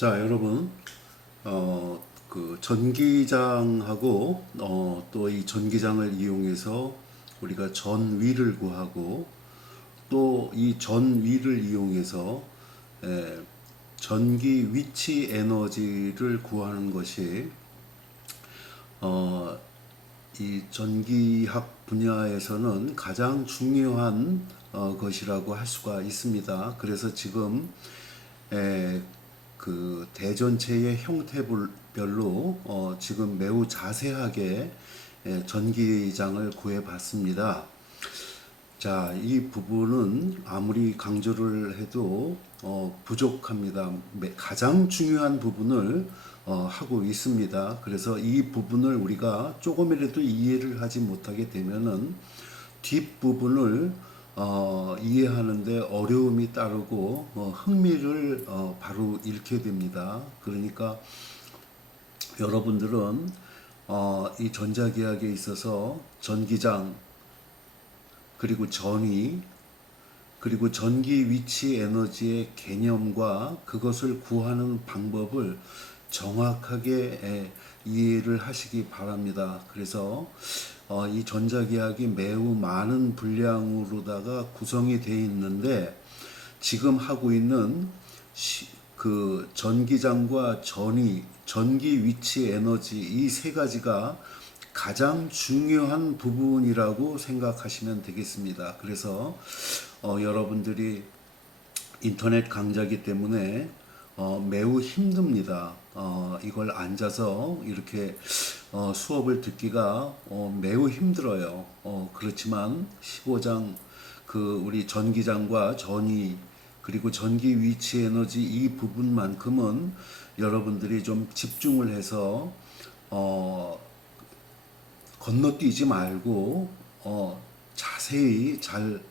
자, 여러분, 그 전기장하고 또 이 전기장을 이용해서 우리가 전위를 구하고 또 이 전위를 이용해서 전기 위치 에너지를 구하는 것이 이 전기학 분야에서는 가장 중요한 것이라고 할 수가 있습니다. 그래서 지금 그 대전체의 형태별로 지금 매우 자세하게 전기장을 구해봤습니다. 자, 이 부분은 아무리 강조를 해도 부족합니다. 가장 중요한 부분을 하고 있습니다. 그래서 이 부분을 우리가 조금이라도 이해를 하지 못하게 되면은 뒷부분을 이해하는데 어려움이 따르고 흥미를 바로 잃게 됩니다. 그러니까 여러분들은 이 전자기학에 있어서 전기장 그리고 전위 그리고 전기 위치 에너지의 개념과 그것을 구하는 방법을 정확하게 이해를 하시기 바랍니다. 그래서 이 전자기학이 매우 많은 분량으로다가 구성이 되어 있는데 지금 하고 있는 그 전기장과 전위, 전기 위치 에너지 이 세 가지가 가장 중요한 부분이라고 생각하시면 되겠습니다. 그래서 여러분들이 인터넷 강좌이기 때문에 매우 힘듭니다. 이걸 앉아서 이렇게 수업을 듣기가 매우 힘들어요. 그렇지만 15장 그 우리 전기장과 전위 그리고 전기 위치 에너지 이 부분만큼은 여러분들이 좀 집중을 해서 건너뛰지 말고 자세히 잘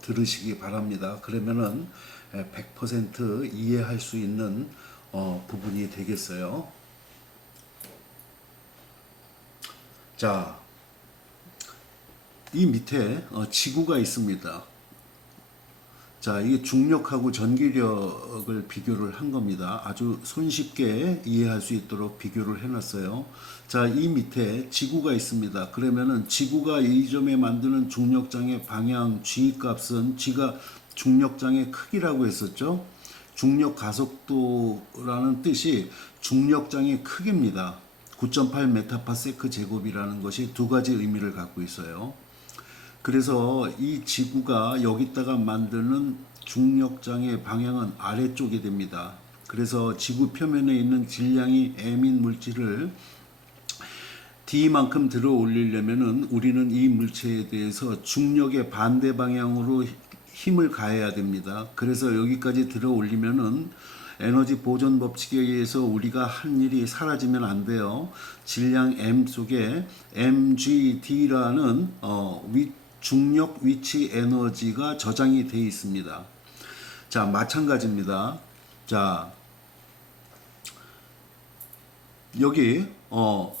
들으시기 바랍니다. 그러면은 100% 이해할 수 있는 부분이 되겠어요. 자, 이 밑에 지구가 있습니다. 자, 이게 중력하고 전기력을 비교를 한 겁니다. 아주 손쉽게 이해할 수 있도록 비교를 해놨어요. 자, 이 밑에 지구가 있습니다. 그러면은 지구가 이 점에 만드는 중력장의 방향 G 값은 G가 중력장의 크기라고 했었죠. 중력 가속도라는 뜻이 중력장의 크기입니다. 9.8 메타파세크 제곱이라는 것이 두 가지 의미를 갖고 있어요. 그래서 이 지구가 여기다가 만드는 중력장의 방향은 아래쪽이 됩니다. 그래서 지구 표면에 있는 질량이 m인 물질을 D만큼 들어 올리려면은 우리는 이 물체에 대해서 중력의 반대 방향으로 힘을 가해야 됩니다. 그래서 여기까지 들어 올리면은 에너지 보존 법칙에 의해서 우리가 한 일이 사라지면 안 돼요. 질량 m 속에 mgd라는 중력 위치 에너지가 저장이 되어 있습니다. 자, 마찬가지입니다. 자, 여기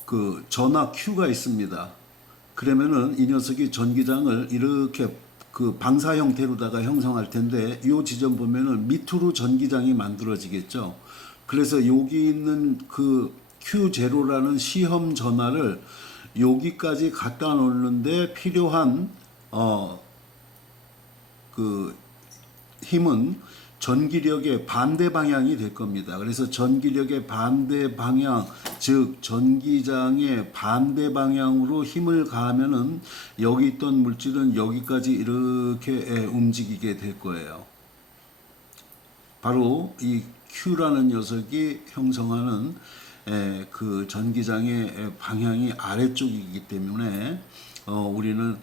그 전하 Q가 있습니다. 그러면은 이 녀석이 전기장을 이렇게 그 방사 형태로다가 형성할 텐데 이 지점 보면은 밑으로 전기장이 만들어지겠죠. 그래서 여기 있는 그 Q0라는 시험 전하를 여기까지 갖다 놓는데 필요한 그 힘은 전기력의 반대 방향이 될 겁니다. 그래서 전기력의 반대 방향, 즉 전기장의 반대 방향으로 힘을 가하면은 여기 있던 물질은 여기까지 이렇게 움직이게 될 거예요. 바로 이 Q라는 녀석이 형성하는 그 전기장의 방향이 아래쪽이기 때문에 우리는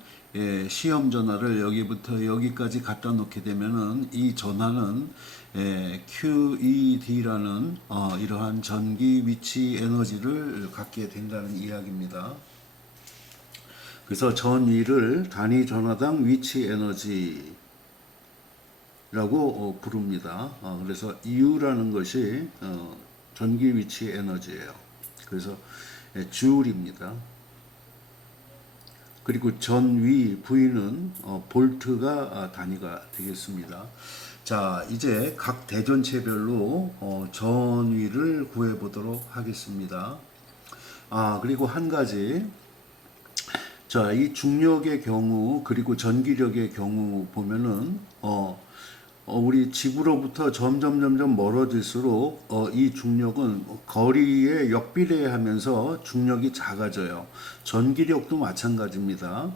시험 전하를 여기부터 여기까지 갖다 놓게 되면은 이 전하는 QED라는 이러한 전기 위치 에너지를 갖게 된다는 이야기입니다. 그래서 전위를 단위 전하당 위치 에너지라고 부릅니다. 그래서 U라는 것이 전기 위치 에너지예요. 그래서 줄입니다. 그리고 전위 V는 볼트가 단위가 되겠습니다. 자, 이제 각 대전체별로 전위를 구해 보도록 하겠습니다. 그리고 한 가지. 자, 이 중력의 경우 그리고 전기력의 경우 보면은 우리 지구로부터 점점 멀어질수록 이 중력은 거리에 역비례하면서 중력이 작아져요. 전기력도 마찬가지입니다.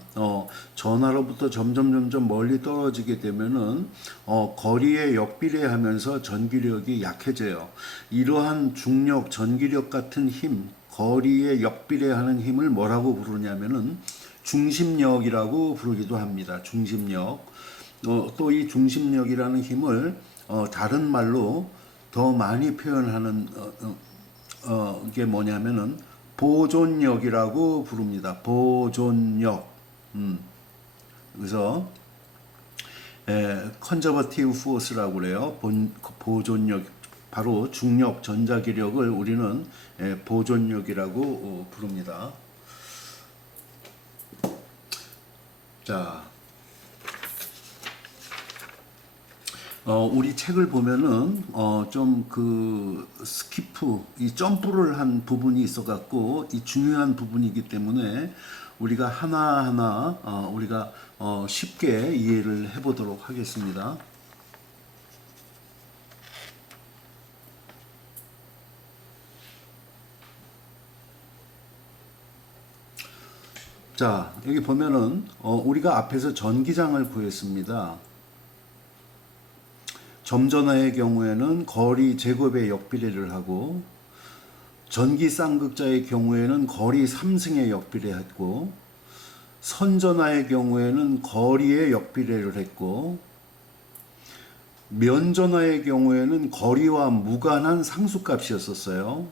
전하로부터 점점 멀리 떨어지게 되면은 거리에 역비례하면서 전기력이 약해져요. 이러한 중력, 전기력 같은 힘, 거리에 역비례하는 힘을 뭐라고 부르냐면은 중심력이라고 부르기도 합니다. 중심력. 또 이 중심력이라는 힘을 다른 말로 더 많이 표현하는 게 뭐냐면은 보존력이라고 부릅니다. 보존력. 그래서 컨저버티브 포스라고 그래요. 보존력. 바로 중력, 전자기력을 우리는 보존력이라고 부릅니다. 자, 우리 책을 보면은 좀 그 스키프, 이 점프를 한 부분이 있어 갖고 이 중요한 부분이기 때문에 우리가 하나하나 우리가 쉽게 이해를 해 보도록 하겠습니다. 자, 여기 보면은 우리가 앞에서 전기장을 구했습니다. 점전화의 경우에는 거리 제곱의 역비례를 하고, 전기 쌍극자의 경우에는 거리 3승의 역비례했고, 선전화의 경우에는 거리의 역비례를 했고, 면전화의 경우에는 거리와 무관한 상수값이었었어요.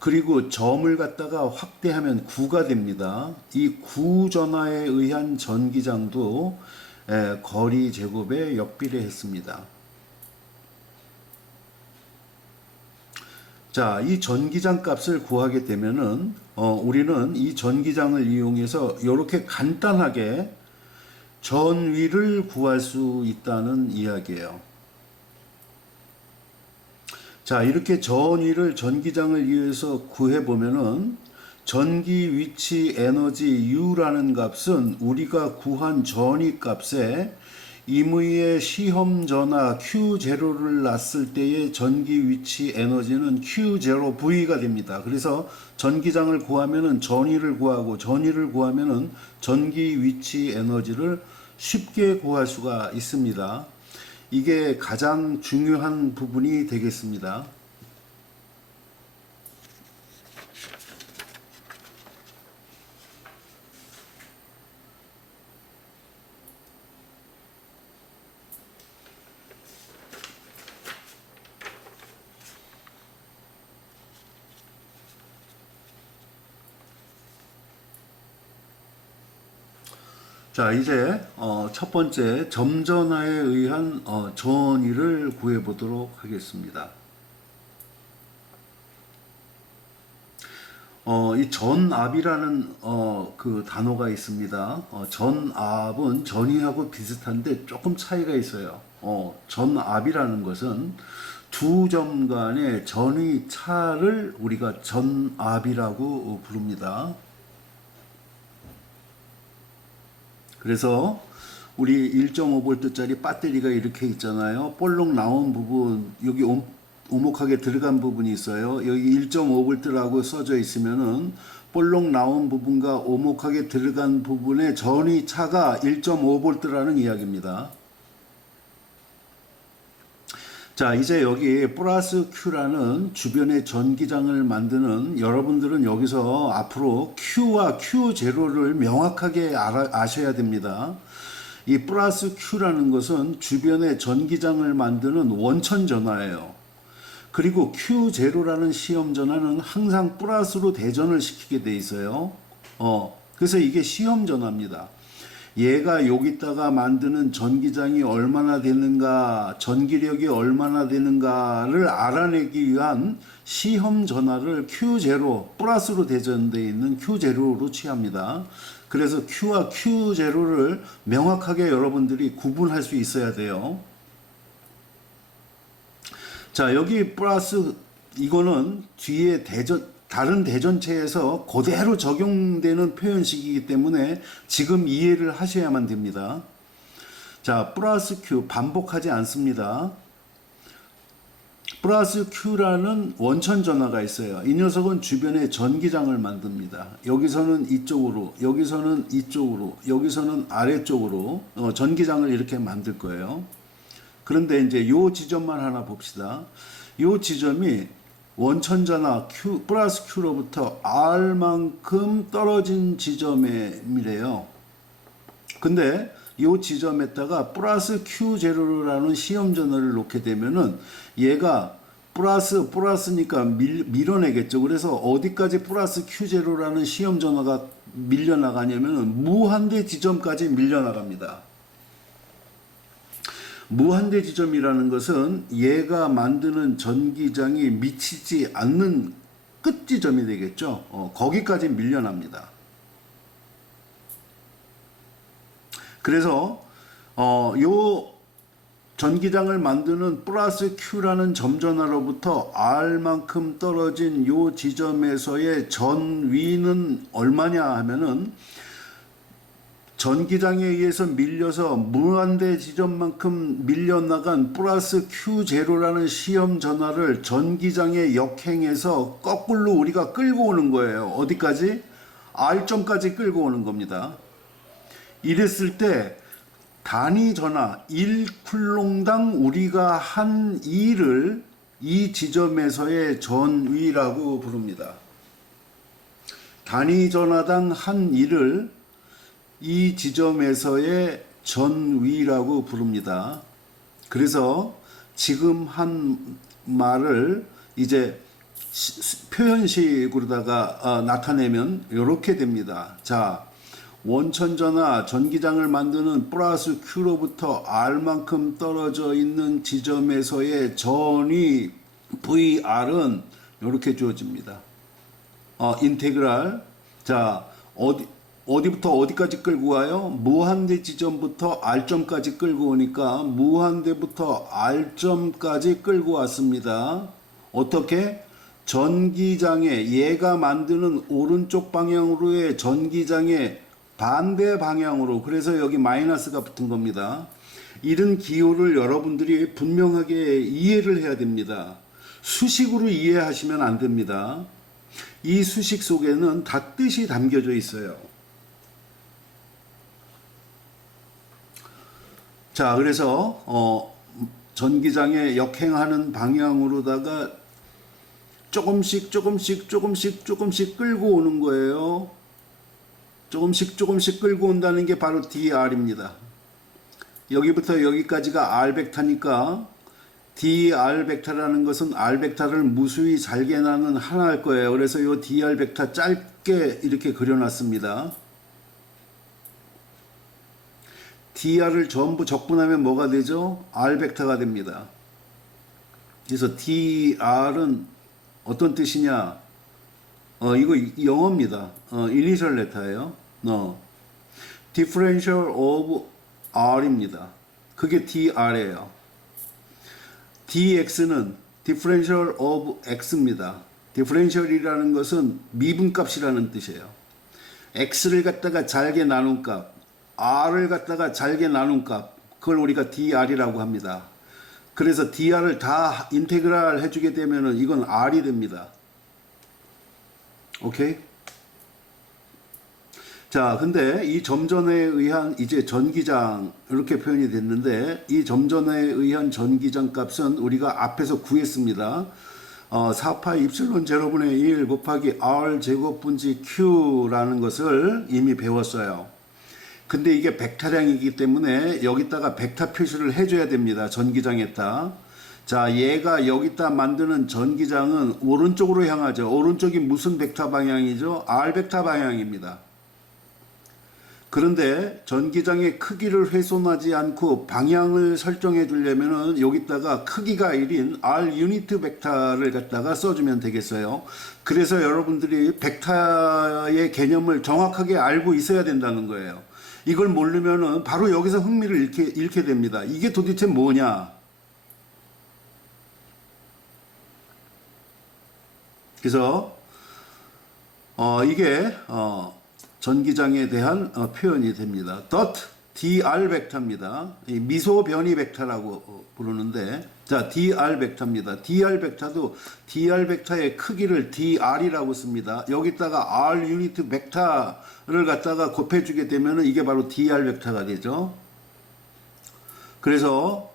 그리고 점을 갖다가 확대하면 구가 됩니다. 이 구 전화에 의한 전기장도 거리 제곱에 역비례했습니다. 자, 이 전기장 값을 구하게 되면은 우리는 이 전기장을 이용해서 이렇게 간단하게 전위를 구할 수 있다는 이야기예요. 자, 이렇게 전위를 전기장을 이용해서 구해 보면은 전기 위치 에너지 U라는 값은 우리가 구한 전위 값에 임의의 시험 전하 Q0를 놨을 때의 전기 위치 에너지는 Q0V가 됩니다. 그래서 전기장을 구하면은 전위를 구하고 전위를 구하면은 전기 위치 에너지를 쉽게 구할 수가 있습니다. 이게 가장 중요한 부분이 되겠습니다. 자, 이제 첫 번째 점전화에 의한 전위를 구해 보도록 하겠습니다. 이 전압이라는 그 단어가 있습니다. 전압은 전위하고 비슷한데 조금 차이가 있어요. 전압이라는 것은 두 점 간의 전위 차를 우리가 전압이라고 부릅니다. 그래서 우리 1.5V짜리 배터리가 이렇게 있잖아요. 볼록 나온 부분, 여기 오목하게 들어간 부분이 있어요. 여기 1.5V라고 써져 있으면은 볼록 나온 부분과 오목하게 들어간 부분의 전위 차가 1.5V라는 이야기입니다. 자, 이제 여기 플러스 Q라는 주변의 전기장을 만드는, 여러분들은 여기서 앞으로 Q와 Q0를 명확하게 아셔야 됩니다. 이 플러스 Q라는 것은 주변의 전기장을 만드는 원천 전화예요. 그리고 Q0라는 시험 전화는 항상 플러스로 대전을 시키게 돼 있어요. 그래서 이게 시험 전화입니다. 얘가 여기다가 만드는 전기장이 얼마나 되는가, 전기력이 얼마나 되는가를 알아내기 위한 시험 전화를 Q0, 플러스로 대전되어 있는 Q0로 취합니다. 그래서 Q와 Q0를 명확하게 여러분들이 구분할 수 있어야 돼요. 자, 여기 플러스 이거는 뒤에 다른 대전체에서 그대로 적용되는 표현식이기 때문에 지금 이해를 하셔야만 됩니다. 자, 플러스 Q 반복하지 않습니다. 플러스 Q라는 원천 전하가 있어요. 이 녀석은 주변에 전기장을 만듭니다. 여기서는 이쪽으로, 여기서는 이쪽으로, 여기서는 아래쪽으로 전기장을 이렇게 만들 거예요. 그런데 이제 요 지점만 하나 봅시다. 요 지점이 원천 전하 Q 플러스 Q로부터 R만큼 떨어진 지점이래요. 근데 이 지점에다가 플러스 Q0라는 시험 전화를 놓게 되면은 얘가 플러스니까 밀어내겠죠. 그래서 어디까지 플러스 Q0라는 시험 전화가 밀려나가냐면은 무한대 지점까지 밀려나갑니다. 무한대 지점이라는 것은 얘가 만드는 전기장이 미치지 않는 끝 지점이 되겠죠. 거기까지 밀려납니다. 그래서 요 전기장을 만드는 플러스 Q라는 점전하로부터 R만큼 떨어진 요 지점에서의 전위는 얼마냐 하면은 전기장에 의해서 밀려서 무한대 지점만큼 밀려나간 플러스 Q0라는 시험 전하를 전기장에 역행해서 거꾸로 우리가 끌고 오는 거예요. 어디까지? R점까지 끌고 오는 겁니다. 이랬을 때 단위 전하 1쿨롱당 우리가 한 일을 이 지점에서의 전위라고 부릅니다. 단위 전하당 한 일을 이 지점에서의 전위라고 부릅니다. 그래서 지금 한 말을 이제 표현식으로다가 나타내면 이렇게 됩니다. 자, 원천 전하 전기장을 만드는 플러스 Q로부터 R만큼 떨어져 있는 지점에서의 전위 VR은 이렇게 주어집니다. 인테그랄. 자, 어디부터 어디까지 끌고 와요? 무한대 지점부터 R점까지 끌고 오니까 무한대부터 R점까지 끌고 왔습니다. 어떻게? 전기장에 얘가 만드는 오른쪽 방향으로의 전기장에 반대 방향으로, 그래서 여기 마이너스가 붙은 겁니다. 이런 기호를 여러분들이 분명하게 이해를 해야 됩니다. 수식으로 이해하시면 안 됩니다. 이 수식 속에는 다 뜻이 담겨져 있어요. 자, 그래서 전기장에 역행하는 방향으로다가 조금씩 끌고 오는 거예요. 조금씩 끌고 온다는 게 바로 DR입니다. 여기부터 여기까지가 R 벡터니까 DR 벡터라는 것은 R 벡터를 무수히 잘게 나눈 하나일 거예요. 그래서 이 DR 벡터 짧게 이렇게 그려놨습니다. DR을 전부 적분하면 뭐가 되죠? R 벡터가 됩니다. 그래서 DR은 어떤 뜻이냐? 이거 영어입니다. 이니셜 레터예요. differential of R입니다. 그게 DR이에요. DX는 differential of X입니다. differential이라는 것은 미분값이라는 뜻이에요. X를 갖다가 잘게 나눈 값, R을 갖다가 잘게 나눈 값, 그걸 우리가 DR이라고 합니다. 그래서 DR을 다 인테그랄 해주게 되면은 이건 R이 됩니다. 오케이? 자, 근데 이 점전에 의한 이제 전기장 이렇게 표현이 됐는데, 이 점전에 의한 전기장 값은 우리가 앞에서 구했습니다. 4파이 입실론 제로분의 1 곱하기 R 제곱분지 Q라는 것을 이미 배웠어요. 근데 이게 벡터량이기 때문에 여기다가 벡터 표시를 해줘야 됩니다. 전기장에다. 자, 얘가 여기다 만드는 전기장은 오른쪽으로 향하죠. 오른쪽이 무슨 벡터 방향이죠? R 벡터 방향입니다. 그런데 전기장의 크기를 훼손하지 않고 방향을 설정해 주려면은 여기다가 크기가 1인 R 유니트 벡터를 갖다가 써주면 되겠어요. 그래서 여러분들이 벡터의 개념을 정확하게 알고 있어야 된다는 거예요. 이걸 모르면은 바로 여기서 흥미를 잃게 됩니다. 이게 도대체 뭐냐? 그래서 이게 전기장에 대한 표현이 됩니다. dr 벡터입니다. 미소 변이 벡터라고 부르는데, 자, dr 벡터입니다. dr 벡터도 dr 벡터의 크기를 dr이라고 씁니다. 여기다가 r 유니트 벡터를 갖다가 곱해주게 되면 이게 바로 dr 벡터가 되죠. 그래서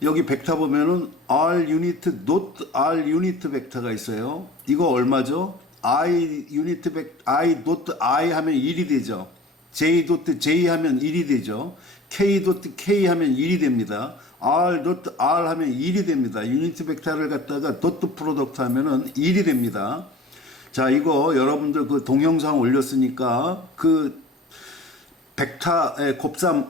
여기 벡터 보면은 r 유니트 r 유니트 벡터가 있어요. 이거 얼마죠? I 유니트 I 도트 I 하면 1이 되죠. J 도트 J 하면 1이 되죠. K 도트 K 하면 1이 됩니다. R 도트 R 하면 1이 됩니다. 유니트 벡터를 갖다가 도트 프로덕트 하면은 1이 됩니다. 자, 이거 여러분들 그 동영상 올렸으니까 그 벡터의 곱셈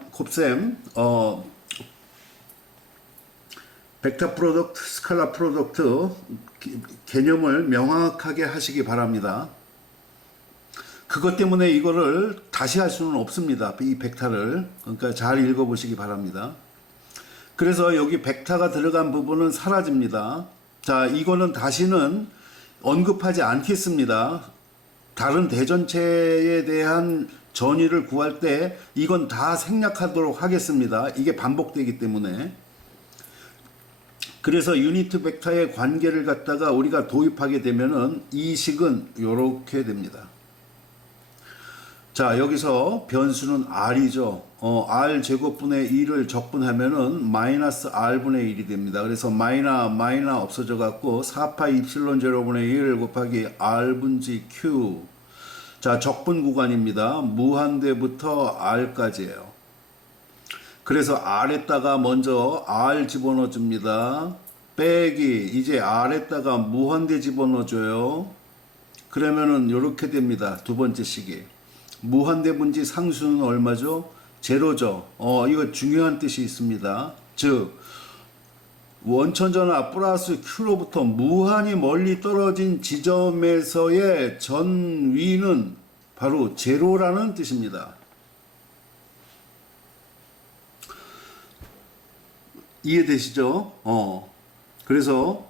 벡터 프로덕트, 스칼라 프로덕트 개념을 명확하게 하시기 바랍니다. 그것 때문에 이거를 다시 할 수는 없습니다. 이 벡터를. 그러니까 잘 읽어보시기 바랍니다. 그래서 여기 벡터가 들어간 부분은 사라집니다. 자, 이거는 다시는 언급하지 않겠습니다. 다른 대전체에 대한 전위를 구할 때 이건 다 생략하도록 하겠습니다. 이게 반복되기 때문에. 그래서 유니트 벡터의 관계를 갖다가 우리가 도입하게 되면은 이 식은 이렇게 됩니다. 자, 여기서 변수는 r이죠. r 제곱분의 2를 적분하면은 마이너스 r분의 1이 됩니다. 그래서 마이너 없어져 갖고 4파이 입실론 제로분의 1 곱하기 r분지 q. 자, 적분 구간입니다. 무한대부터 r까지예요. 그래서 r에다가 먼저 r 집어넣어 줍니다. 빼기 이제 r에다가 무한대 집어넣어 줘요. 그러면은 이렇게 됩니다. 두 번째 식이. 무한대 분지 상수는 얼마죠? 제로죠. 이거 중요한 뜻이 있습니다. 즉 원천전화 플러스 q로부터 무한히 멀리 떨어진 지점에서의 전위는 바로 제로라는 뜻입니다. 이해되시죠? 그래서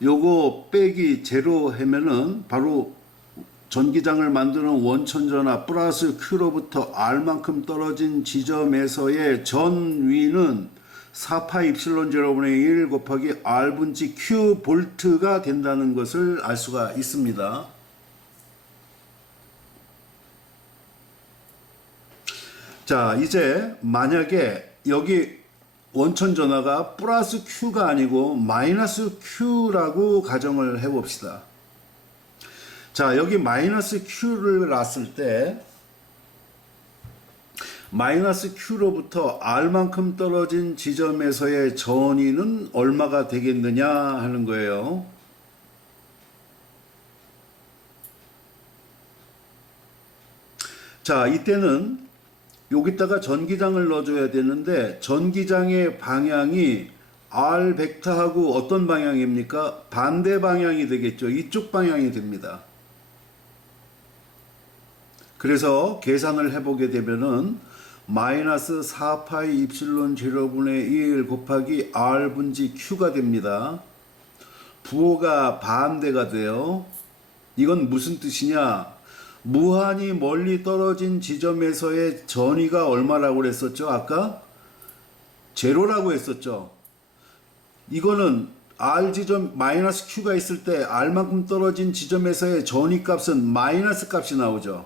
요거 빼기 제로 하면은 바로 전기장을 만드는 원천전화 플러스 Q로부터 R만큼 떨어진 지점에서의 전위는 4파 입실론 제로분의 1 곱하기 R분지 Q 볼트가 된다는 것을 알 수가 있습니다. 자, 이제 만약에 여기 원천 전화가 플러스 Q가 아니고 마이너스 Q라고 가정을 해봅시다. 자, 여기 마이너스 Q를 놨을 때 마이너스 Q로부터 R만큼 떨어진 지점에서의 전위는 얼마가 되겠느냐 하는 거예요. 자, 이때는 여기다가 전기장을 넣어줘야 되는데 전기장의 방향이 R 벡터하고 어떤 방향입니까? 반대 방향이 되겠죠. 이쪽 방향이 됩니다. 그래서 계산을 해보게 되면은 마이너스 4파이 입실론 제로분의 1 곱하기 R 분지 Q가 됩니다. 부호가 반대가 돼요. 이건 무슨 뜻이냐? 무한히 멀리 떨어진 지점에서의 전위가 얼마라고 그랬었죠? 아까? 제로라고 했었죠. 이거는 R 지점 마이너스 Q가 있을 때 R만큼 떨어진 지점에서의 전위 값은 마이너스 값이 나오죠.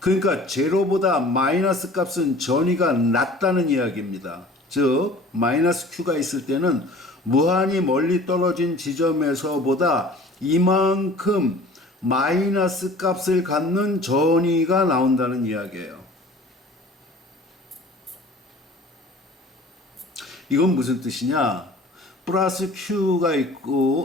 그러니까 제로보다 마이너스 값은 전위가 낮다는 이야기입니다. 즉 마이너스 Q가 있을 때는 무한히 멀리 떨어진 지점에서보다 이만큼 마이너스 값을 갖는 전위가 나온다는 이야기예요. 이건 무슨 뜻이냐? 플러스 Q가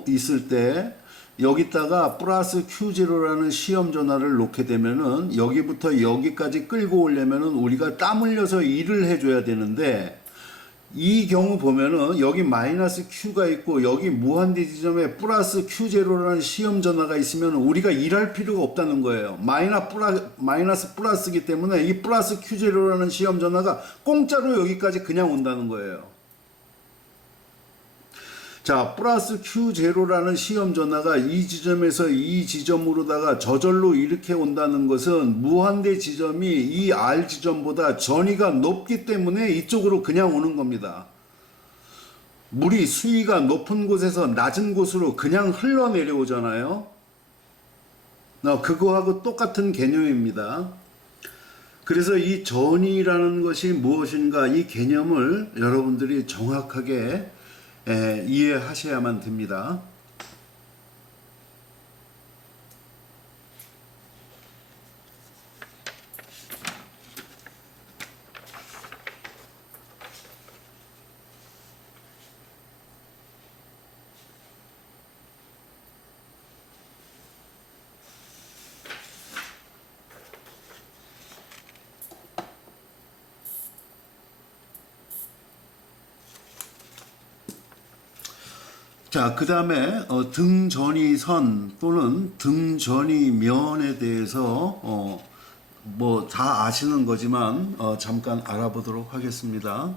있을 때 여기다가 플러스 Q0라는 시험 전화를 놓게 되면은 여기부터 여기까지 끌고 오려면은 우리가 땀 흘려서 일을 해줘야 되는데, 이 경우 보면은 여기 마이너스 Q가 있고 여기 무한대 지점에 플러스 Q0라는 시험 전화가 있으면 우리가 일할 필요가 없다는 거예요. 마이너스 플러스이기 때문에 이 플러스 Q0라는 시험 전화가 공짜로 여기까지 그냥 온다는 거예요. 자, 플러스 Q0라는 시험 전화가 이 지점에서 이 지점으로다가 저절로 이렇게 온다는 것은 무한대 지점이 이 R 지점보다 전위가 높기 때문에 이쪽으로 그냥 오는 겁니다. 물이 수위가 높은 곳에서 낮은 곳으로 그냥 흘러내려오잖아요. 그거하고 똑같은 개념입니다. 그래서 이 전위라는 것이 무엇인가, 이 개념을 여러분들이 정확하게 이해하셔야만 됩니다. 자, 그 다음에 등전위선 또는 등전위면에 대해서 뭐 다 아시는 거지만 잠깐 알아보도록 하겠습니다.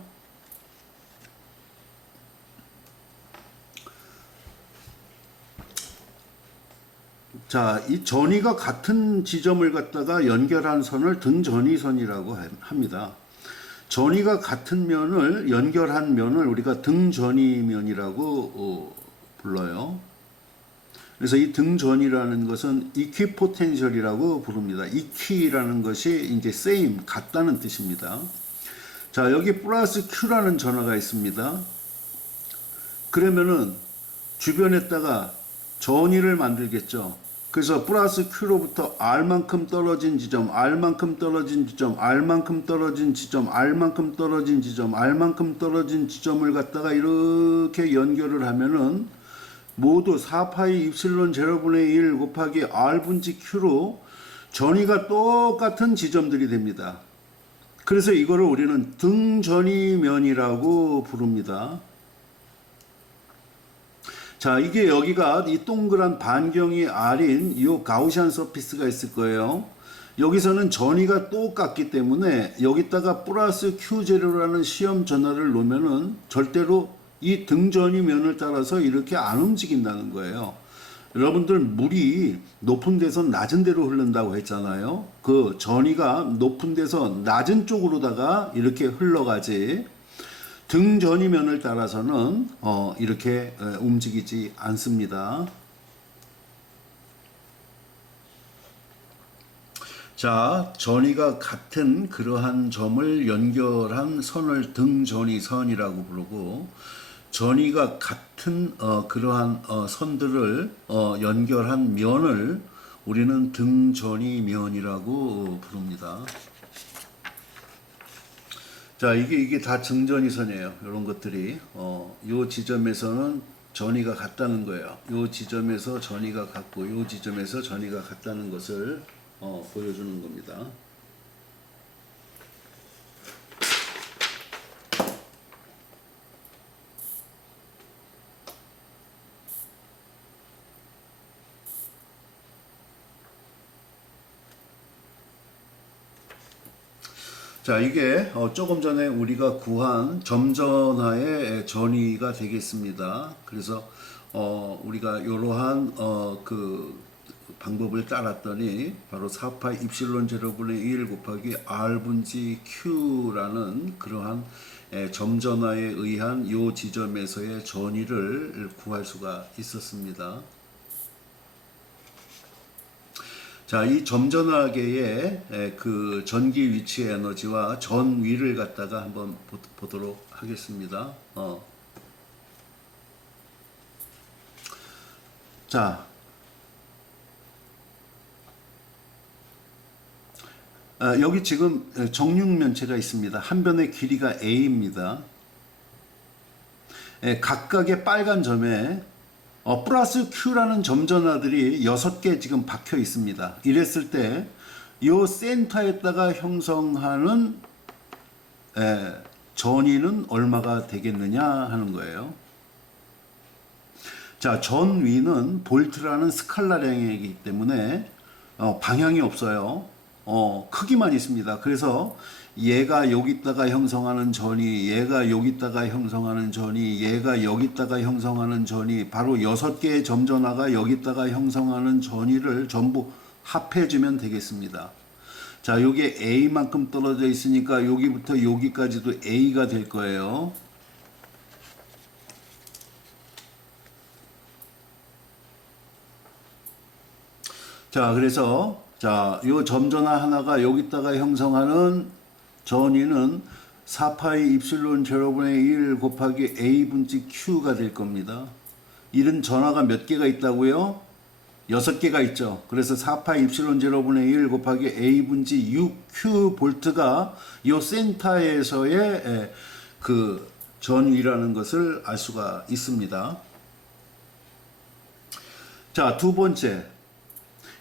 자, 이 전위가 같은 지점을 갖다가 연결한 선을 등전위선이라고 합니다. 전위가 같은 면을 연결한 면을 우리가 등전위면이라고 불러요. 그래서 이 등전이라는 것은 이퀴포텐셜이라고 부릅니다. 이퀴라는 것이 이제 same, 같다는 뜻입니다. 자, 여기 플러스 Q라는 전화가 있습니다. 그러면은 주변에다가 전위를 만들겠죠. 그래서 플러스 Q로부터 R만큼 떨어진 지점, R만큼 떨어진 지점, R만큼 떨어진 지점, R만큼 떨어진 지점, R만큼 떨어진 지점을 갖다가 이렇게 연결을 하면은 모두 4파이 입실론 제로분의 1 곱하기 R분지 Q로 전위가 똑같은 지점들이 됩니다. 그래서 이거를 우리는 등전위면이라고 부릅니다. 자, 이게 여기가 이 동그란 반경이 R인 이 가우시안 서피스가 있을 거예요. 여기서는 전위가 똑같기 때문에 여기다가 플러스 Q0라는 시험 전화를 놓으면은 절대로 이 등전위면을 따라서 이렇게 안 움직인다는 거예요. 여러분들 물이 높은 데서 낮은 데로 흐른다고 했잖아요. 그 전위가 높은 데서 낮은 쪽으로다가 이렇게 흘러가지 등전위면을 따라서는 이렇게 움직이지 않습니다. 자, 전위가 같은 그러한 점을 연결한 선을 등전위선이라고 부르고, 전위가 같은 그러한 선들을 연결한 면을 우리는 등전위면이라고 부릅니다. 자, 이게 다 등전위선이에요. 이런 것들이 요 지점에서는 전위가 같다는 거예요. 요 지점에서 전위가 같고 요 지점에서 전위가 같다는 것을 보여주는 겁니다. 자, 이게 조금 전에 우리가 구한 점전하의 전위가 되겠습니다. 그래서 우리가 이러한 그 방법을 따랐더니 바로 4파이 입실론 제로분의 1 곱하기 R분지 Q라는 그러한 점전하에 의한 이 지점에서의 전위를 구할 수가 있었습니다. 자, 이 점전하계의 그 전기 위치 에너지와 전위를 갖다가 한번 보도록 하겠습니다. 자, 여기 지금 정육면체가 있습니다. 한 변의 길이가 A입니다. 각각의 빨간 점에 플러스 Q라는 점전화들이 6개 지금 박혀 있습니다. 이랬을 때 이 센터에다가 형성하는 전위는 얼마가 되겠느냐 하는 거예요. 자, 전위는 볼트라는 스칼라량이기 때문에 방향이 없어요. 크기만 있습니다. 그래서 얘가 여기다가 형성하는 전위, 얘가 여기다가 형성하는 전위, 얘가 여기다가 형성하는 전위, 바로 6개의 점전화가 여기다가 형성하는 전위를 전부 합해주면 되겠습니다. 자, 요게 A만큼 떨어져 있으니까 여기부터 여기까지도 A가 될 거예요. 자, 그래서 요 점전화 하나가 여기다가 형성하는 전위는 4파이 입실론 제로분의 1 곱하기 A분지 Q가 될 겁니다. 이런 전화가 몇 개가 있다고요? 6개가 있죠. 그래서 4파이 입실론 제로분의 1 곱하기 A분지 6Q 볼트가 요 센터에서의 그 전위라는 것을 알 수가 있습니다. 자, 두 번째.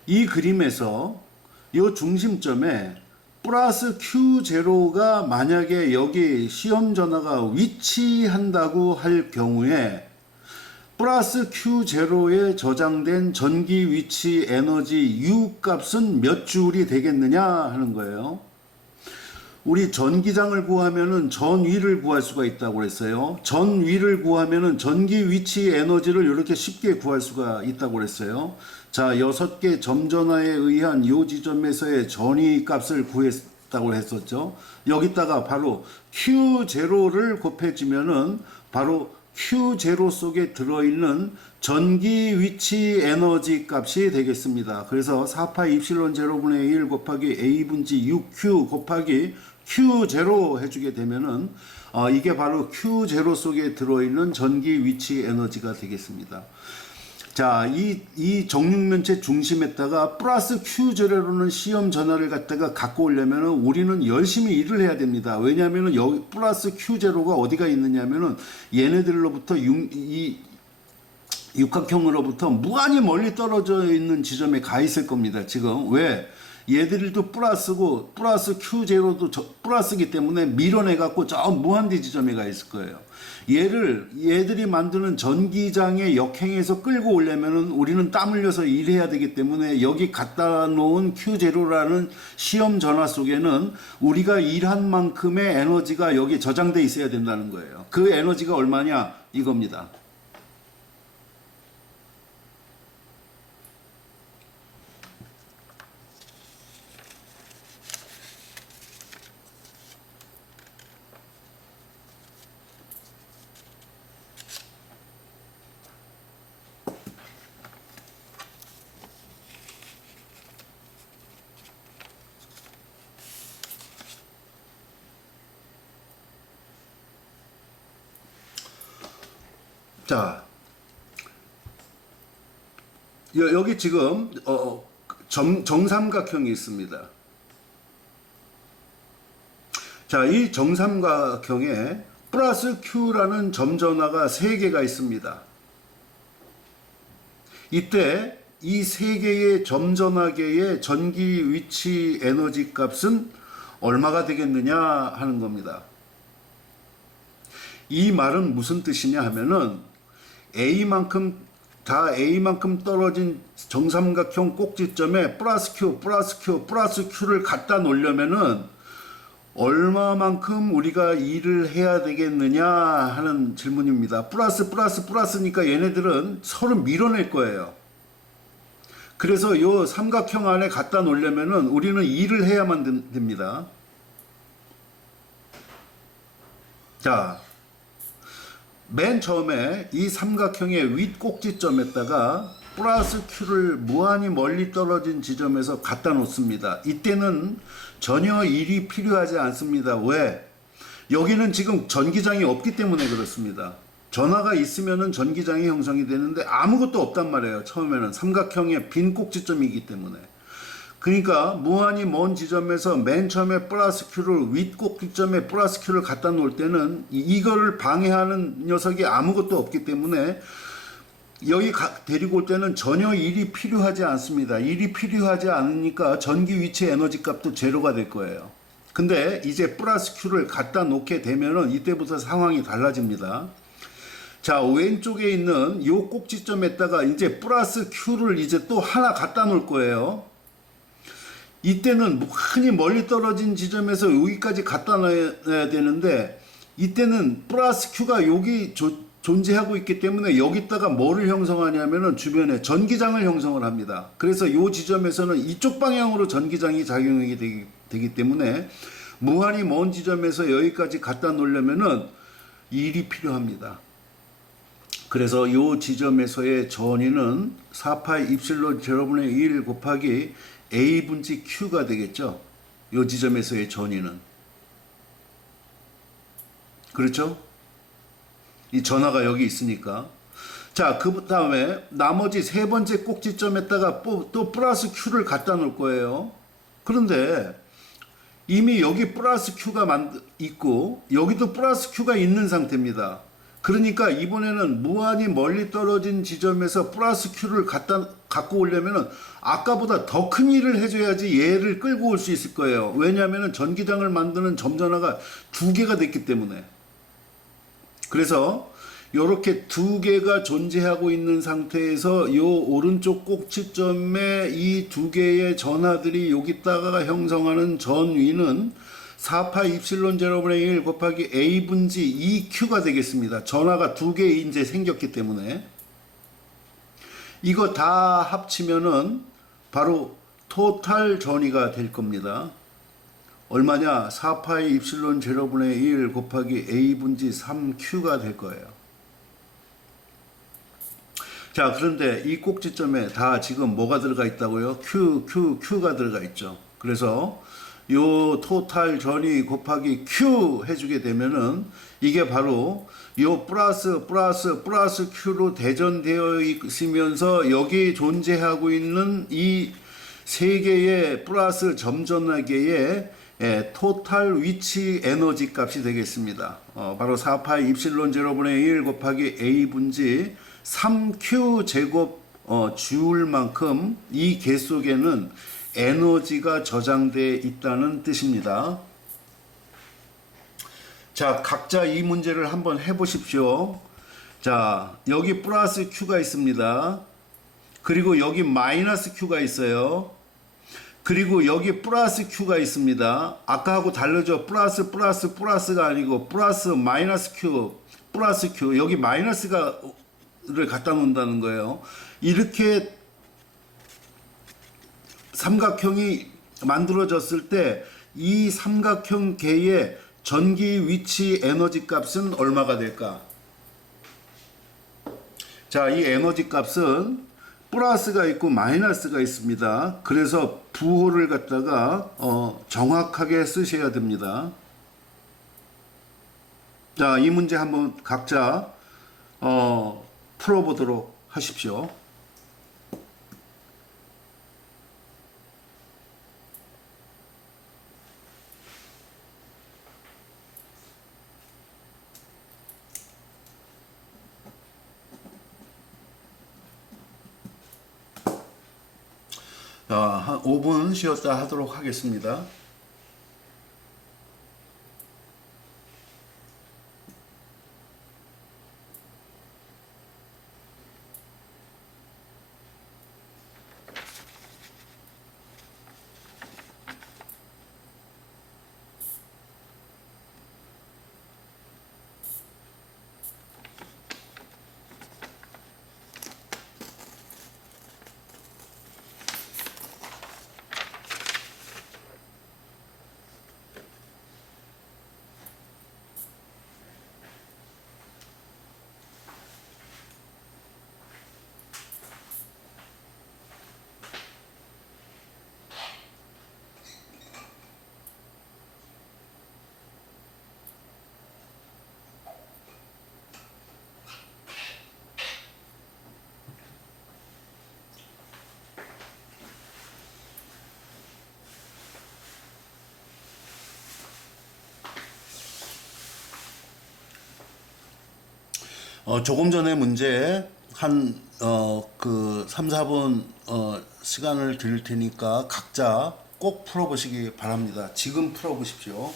이 그림에서 이 중심점에 플러스 Q0가 만약에 여기 시험 전화가 위치한다고 할 경우에 플러스 Q0에 저장된 전기 위치 에너지 U 값은 몇 줄이 되겠느냐 하는 거예요. 우리 전기장을 구하면은 전위를 구할 수가 있다고 그랬어요. 전위를 구하면은 전기 위치 에너지를 이렇게 쉽게 구할 수가 있다고 그랬어요. 자, 6개 점전화에 의한 요 지점에서의 전위 값을 구했다고 했었죠. 여기다가 바로 Q0를 곱해주면은 바로 Q0 속에 들어있는 전기 위치 에너지 값이 되겠습니다. 그래서 4파이 입실론 제로분의 1 곱하기 A분지 6Q 곱하기 Q0 해주게 되면은 이게 바로 Q0 속에 들어있는 전기 위치 에너지가 되겠습니다. 자, 이 정육면체 중심에다가 플러스 Q0로는 시험 전화를 갖다가 갖고 오려면은 우리는 열심히 일을 해야 됩니다. 왜냐하면은 여기 플러스 Q0가 어디가 있느냐면은 얘네들로부터 이 육각형으로부터 무한히 멀리 떨어져 있는 지점에 가 있을 겁니다. 지금 왜? 얘들도 플러스고 플러스 Q0도 플러스이기 때문에 밀어내 갖고 저 무한대 지점에 가 있을 거예요. 얘들이 만드는 전기장의 역행에서 끌고 오려면은 우리는 땀 흘려서 일해야 되기 때문에 여기 갖다 놓은 Q0라는 시험 전화 속에는 우리가 일한 만큼의 에너지가 여기 저장돼 있어야 된다는 거예요. 그 에너지가 얼마냐? 이겁니다. 자, 여기 지금 정삼각형이 있습니다. 자, 이 정삼각형에 플러스 Q라는 점전화가 3개가 있습니다. 이때 이 3개의 점전화계의 전기 위치 에너지 값은 얼마가 되겠느냐 하는 겁니다. 이 말은 무슨 뜻이냐 하면은 A만큼 떨어진 정삼각형 꼭지점에 플러스 Q를 갖다 놓으려면은 얼마만큼 우리가 일을 해야 되겠느냐 하는 질문입니다. 플러스니까 얘네들은 서로 밀어낼 거예요. 그래서 요 삼각형 안에 갖다 놓으려면은 우리는 일을 해야만 됩니다. 자, 맨 처음에 이 삼각형의 윗 꼭지점에다가 플러스 Q를 무한히 멀리 떨어진 지점에서 갖다 놓습니다. 이때는 전혀 일이 필요하지 않습니다. 왜? 여기는 지금 전기장이 없기 때문에 그렇습니다. 전화가 있으면은 전기장이 형성이 되는데 아무것도 없단 말이에요. 처음에는 삼각형의 빈 꼭지점이기 때문에. 그러니까 무한히 먼 지점에서 맨 처음에 플러스 Q를 윗 꼭지점에 플러스 Q를 갖다 놓을 때는 이거를 방해하는 녀석이 아무것도 없기 때문에 여기 데리고 올 때는 전혀 일이 필요하지 않습니다. 일이 필요하지 않으니까 전기 위치 에너지 값도 제로가 될 거예요. 근데 이제 플러스 Q를 갖다 놓게 되면은 이때부터 상황이 달라집니다. 자, 왼쪽에 있는 요 꼭지점에다가 이제 플러스 Q를 이제 또 하나 갖다 놓을 거예요. 이때는 많이 멀리 떨어진 지점에서 여기까지 갖다 놔야 되는데, 이때는 플러스 Q가 여기 존재하고 있기 때문에 여기다가 뭐를 형성하냐면은 주변에 전기장을 형성을 합니다. 그래서 이 지점에서는 이쪽 방향으로 전기장이 작용이 되기 때문에 무한히 먼 지점에서 여기까지 갖다 놓으려면은 일이 필요합니다. 그래서 이 지점에서의 전위는 4파이 입실론 제로분의 1 곱하기 A 분지 Q가 되겠죠. 이 지점에서의 전위는. 그렇죠? 이 전화가 여기 있으니까. 자, 그 다음에 나머지 세 번째 꼭지점에다가 또 플러스 Q를 갖다 놓을 거예요. 그런데 이미 여기 플러스 Q가 있고 여기도 플러스 Q가 있는 상태입니다. 그러니까 이번에는 무한히 멀리 떨어진 지점에서 플러스 Q를 갖고 오려면은 아까보다 더 큰 일을 해줘야지 얘를 끌고 올 수 있을 거예요. 왜냐하면 전기장을 만드는 점전화가 두 개가 됐기 때문에. 그래서 이렇게 두 개가 존재하고 있는 상태에서 이 오른쪽 꼭지점에 이 두 개의 전하들이 여기다가 형성하는 전위는 4파이 입실론 제로분의 1 곱하기 A 분지 2Q가 되겠습니다. 전하가 두 개 이제 생겼기 때문에. 이거 다 합치면은 바로 토탈 전위가 될 겁니다. 얼마냐? 4파이 입실론 제로분의 1 곱하기 A 분지 3Q가 될 거예요. 자, 그런데 이 꼭지점에 다 지금 뭐가 들어가 있다고요? Q가 들어가 있죠. 그래서 요 토탈 전위 곱하기 Q 해주게 되면은 이게 바로 요 플러스 Q로 대전되어 있으면서 여기 존재하고 있는 이 세 개의 플러스 점전하계의 토탈 위치 에너지 값이 되겠습니다. 바로 4파이 입실론 제로분의 1 곱하기 A 분지 3Q 제곱 주울만큼 이 개 속에는 에너지가 저장되어 있다는 뜻입니다. 자, 각자 이 문제를 한번 해보십시오. 자, 여기 플러스 Q가 있습니다. 그리고 여기 마이너스 Q가 있어요. 그리고 여기 플러스 Q가 있습니다. 아까하고 다르죠? 플러스가 아니고 플러스 마이너스 Q, 플러스 Q. 여기 마이너스를 갖다 놓는다는 거예요. 이렇게 삼각형이 만들어졌을 때 이 삼각형 계의 전기 위치 에너지 값은 얼마가 될까? 자, 이 에너지 값은 플러스가 있고 마이너스가 있습니다. 그래서 부호를 갖다가 정확하게 쓰셔야 됩니다. 자, 이 문제 한번 각자 풀어보도록 하십시오. 자, 한 5분 쉬었다 하도록 하겠습니다. 조금 전에 문제 그 3, 4분 시간을 드릴 테니까 각자 꼭 풀어보시기 바랍니다. 지금 풀어보십시오.